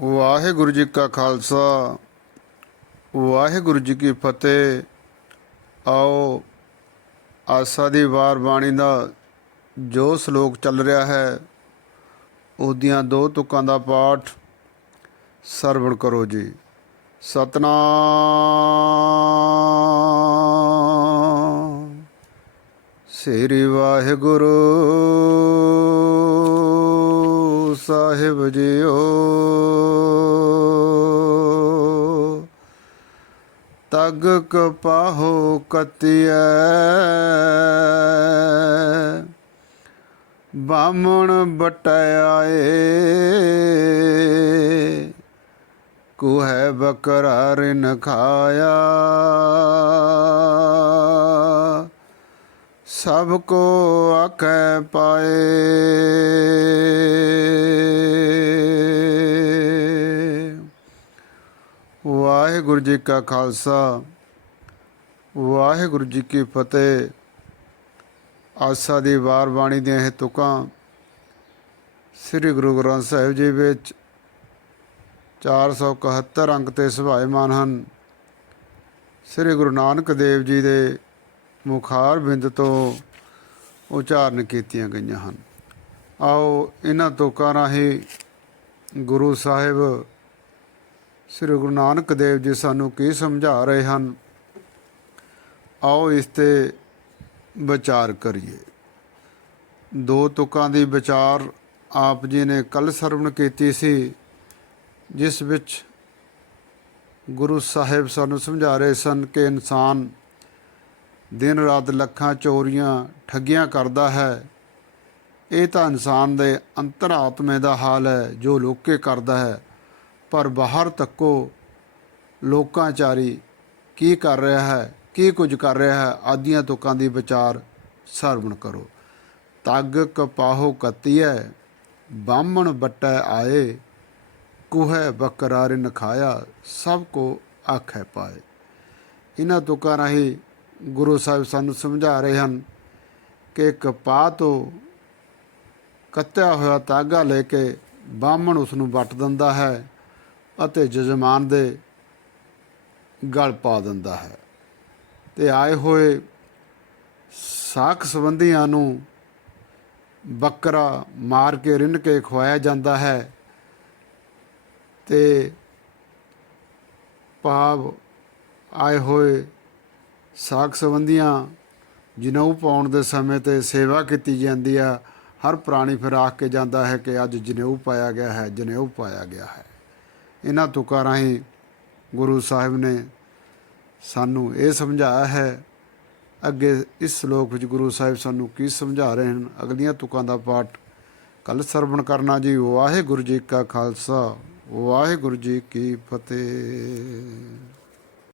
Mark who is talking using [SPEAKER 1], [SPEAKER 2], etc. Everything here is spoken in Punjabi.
[SPEAKER 1] ਵਾਹਿਗੁਰੂ ਜੀ ਕਾ ਖਾਲਸਾ, ਵਾਹਿਗੁਰੂ ਜੀ ਕੀ ਫਤਿਹ। ਆਓ, ਆਸਾ ਦੀ ਵਾਰ ਬਾਣੀ ਦਾ ਜੋ ਸ਼ਲੋਕ ਚੱਲ ਰਿਹਾ ਹੈ, ਉਹਦੀਆਂ ਦੋ ਤੁਕਾਂ ਦਾ ਪਾਠ ਸਰਵਣ ਕਰੋ ਜੀ। ਸਤਨਾਮ। ਸ੍ਰੀ ਵਾਹਿਗੁਰੂ ਸਾਹਿਬ ਜੀਓ। ਤਗ ਕਪਾਹੋ ਕਤਿਐ। ਬਾਮਣ ਬਟਾਏ ਕੁਹੈ ਬਕਰਾ ਰਿਨ ਖਾਇਆ। ਸਭ ਕੋ ਆਖੈ ਪਾਏ। ਵਾਹਿਗੁਰੂ ਜੀ ਕਾ ਖਾਲਸਾ, ਵਾਹਿਗੁਰੂ ਜੀ ਕੀ ਫਤਿਹ। ਆਸਾ ਦੀ ਵਾਰ ਬਾਣੀ ਦੀਆਂ ਇਹ ਤੁਕਾਂ ਸ੍ਰੀ ਗੁਰੂ ਗ੍ਰੰਥ ਸਾਹਿਬ ਜੀ ਵਿੱਚ 471 ਅੰਕ ਤੇ ਸੁਭਾਇਮਾਨ ਹਨ। ਸ੍ਰੀ ਗੁਰੂ ਨਾਨਕ ਦੇਵ ਜੀ ਦੇ ਮੁਖਾਰ ਬਿੰਦ ਤੋਂ ਉਚਾਰਨ ਕੀਤੀਆਂ ਗਈਆਂ ਹਨ। ਆਓ ਇਹਨਾਂ ਤੁਕਾਂ ਰਾਹੀਂ ਗੁਰੂ ਸਾਹਿਬ ਸ੍ਰੀ ਗੁਰੂ ਨਾਨਕ ਦੇਵ ਜੀ ਸਾਨੂੰ ਕੀ ਸਮਝਾ ਰਹੇ ਹਨ? ਆਓ ਇਸ ਤੇ ਵਿਚਾਰ ਕਰੀਏ। ਦੋ ਤੁਕਾਂ ਦੀ ਵਿਚਾਰ ਆਪ ਜੀ ਨੇ ਕੱਲ ਸਰਵਣ ਕੀਤੀ ਸੀ, ਜਿਸ ਵਿੱਚ ਗੁਰੂ ਸਾਹਿਬ ਸਾਨੂੰ ਸਮਝਾ ਰਹੇ ਸਨ ਕਿ ਇਨਸਾਨ ਦਿਨ ਰਾਤ ਲੱਖਾਂ ਚੋਰੀਆਂ ਠੱਗੀਆਂ ਕਰਦਾ ਹੈ। ਇਹ ਤਾਂ ਇਨਸਾਨ ਦੇ ਅੰਤਰਾਤਮੇ ਦਾ ਹਾਲ ਹੈ ਜੋ ਲੋਕੇ ਕਰਦਾ ਹੈ। ਪਰ ਬਾਹਰ ਤੱਕੋ ਲੋਕਾਂਚਾਰੀ ਕੀ ਕਰ ਰਿਹਾ ਹੈ, ਕੀ ਕੁਝ ਕਰ ਰਿਹਾ ਹੈ, ਆਦੀਆਂ ਤੁਕਾਂ ਦੀ ਵਿਚਾਰ ਸਰਵਣ ਕਰੋ। ਤਗ ਕਪਾਹੋ ਕਤੀਐ, ਬਾਹਮਣ ਬਟੈ ਆਏ, ਕੁਹੈ ਬਕਰਾਰ ਨਖਾਇਆ, ਸਭ ਕੋ ਆਖੈ ਪਾਏ। ਇਹਨਾਂ ਤੁਕਾਂ ਰਾਹੀਂ ਗੁਰੂ ਸਾਹਿਬ ਸਾਨੂੰ ਸਮਝਾ ਰਹੇ ਹਨ ਕਿ ਕਪਾਹ ਤੋਂ ਕੱਤਿਆ ਹੋਇਆ ਤਾਗਾ ਲੈ ਕੇ ਬਾਹਮਣ ਉਸ ਨੂੰ ਵੱਟ ਦਿੰਦਾ ਹੈ ਅਤੇ ਜਜਮਾਨ ਦੇ ਗਲ ਪਾ ਦਿੰਦਾ ਹੈ। ਤੇ ਆਏ ਹੋਏ ਸਾਖ ਸੰਬੰਧੀਆਂ ਨੂੰ ਬੱਕਰਾ ਮਾਰ ਕੇ ਰਿੰਨ ਕੇ ਖਵਾਇਆ ਜਾਂਦਾ ਹੈ ਤੇ ਭਾਵ ਆਏ ਹੋਏ ਸਾਖ ਸੰਬੰਧੀਆਂ ਜਨੇਊ ਪਾਉਣ ਦੇ ਸਮੇਂ ਤੇ ਸੇਵਾ ਕੀਤੀ ਜਾਂਦੀ ਆ, ਹਰ ਪ੍ਰਾਣੀ ਫਿਰ ਆਖ ਕੇ ਜਾਂਦਾ ਹੈ ਕਿ ਅੱਜ ਜਨੇਊ ਪਾਇਆ ਗਿਆ ਹੈ, ਜਨੇਊ ਪਾਇਆ ਗਿਆ ਹੈ। ਇਹਨਾਂ ਤੁਕਾਂ ਰਾਹੀਂ ਗੁਰੂ ਸਾਹਿਬ ਨੇ ਸਾਨੂੰ ਇਹ ਸਮਝਾਇਆ ਹੈ, ਅੱਗੇ ਇਸ ਸ਼ਲੋਕ ਵਿੱਚ ਗੁਰੂ ਸਾਹਿਬ ਸਾਨੂੰ ਕੀ ਸਮਝਾ ਰਹੇ ਹਨ? ਅਗਲੀਆਂ ਤੁਕਾਂ ਦਾ ਪਾਠ ਕੱਲ ਸਰਵਣ ਕਰਨਾ ਜੀ। ਵਾਹਿਗੁਰੂ ਜੀ ਕਾ ਖਾਲਸਾ, ਵਾਹਿਗੁਰੂ ਜੀ ਕੀ ਫਤਿਹ।